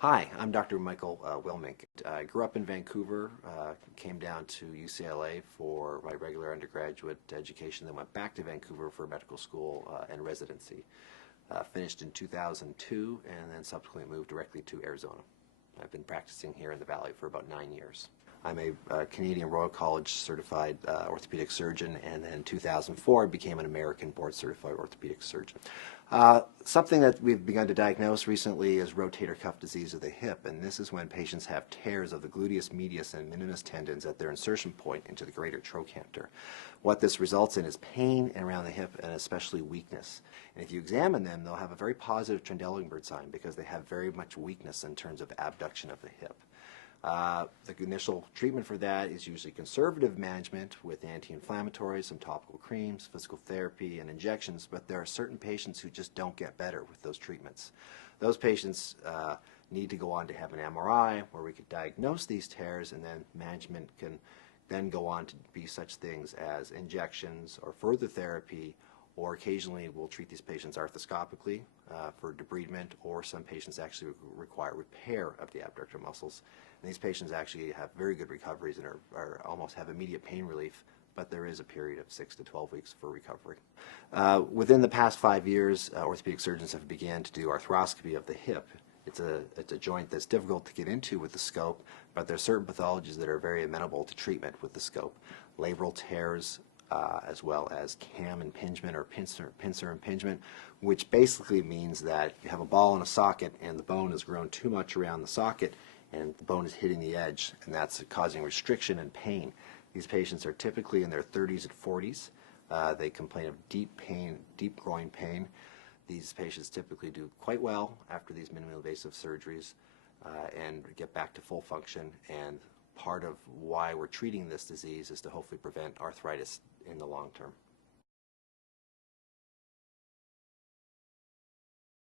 Hi, I'm Dr. Michael Wilmink. I grew up in Vancouver, came down to UCLA for my regular undergraduate education, then went back to Vancouver for medical school and residency. Finished in 2002 and then subsequently moved directly to Arizona. I've been practicing here in the Valley for about 9 years. I'm a Canadian Royal College certified orthopedic surgeon, and then in 2004 I became an American board certified orthopedic surgeon. Something that we've begun to diagnose recently is rotator cuff disease of the hip, and this is when patients have tears of the gluteus medius and minimus tendons at their insertion point into the greater trochanter. What this results in is pain around the hip and especially weakness. And if you examine them, they'll have a very positive Trendelenburg sign because they have very much weakness in terms of abduction of the hip. The initial treatment for that is usually conservative management with anti-inflammatories, some topical creams, physical therapy, and injections, but there are certain patients who just don't get better with those treatments. Those patients need to go on to have an MRI where we could diagnose these tears, and then management can then go on to be such things as injections or further therapy, or occasionally we'll treat these patients arthroscopically for debridement, or some patients actually require repair of the abductor muscles. And these patients actually have very good recoveries and are almost have immediate pain relief, but there is a period of 6 to 12 weeks for recovery. Within the past 5 years, orthopedic surgeons have begun to do arthroscopy of the hip. It's a joint that's difficult to get into with the scope, but there are certain pathologies that are very amenable to treatment with the scope. Labral tears, as well as cam impingement or pincer impingement, which basically means that you have a ball in a socket and the bone has grown too much around the socket and the bone is hitting the edge, and that's causing restriction and pain. These patients are typically in their 30s and 40s. They complain of deep pain, deep groin pain. These patients typically do quite well after these minimally invasive surgeries and get back to full function, and part of why we're treating this disease is to hopefully prevent arthritis in the long term.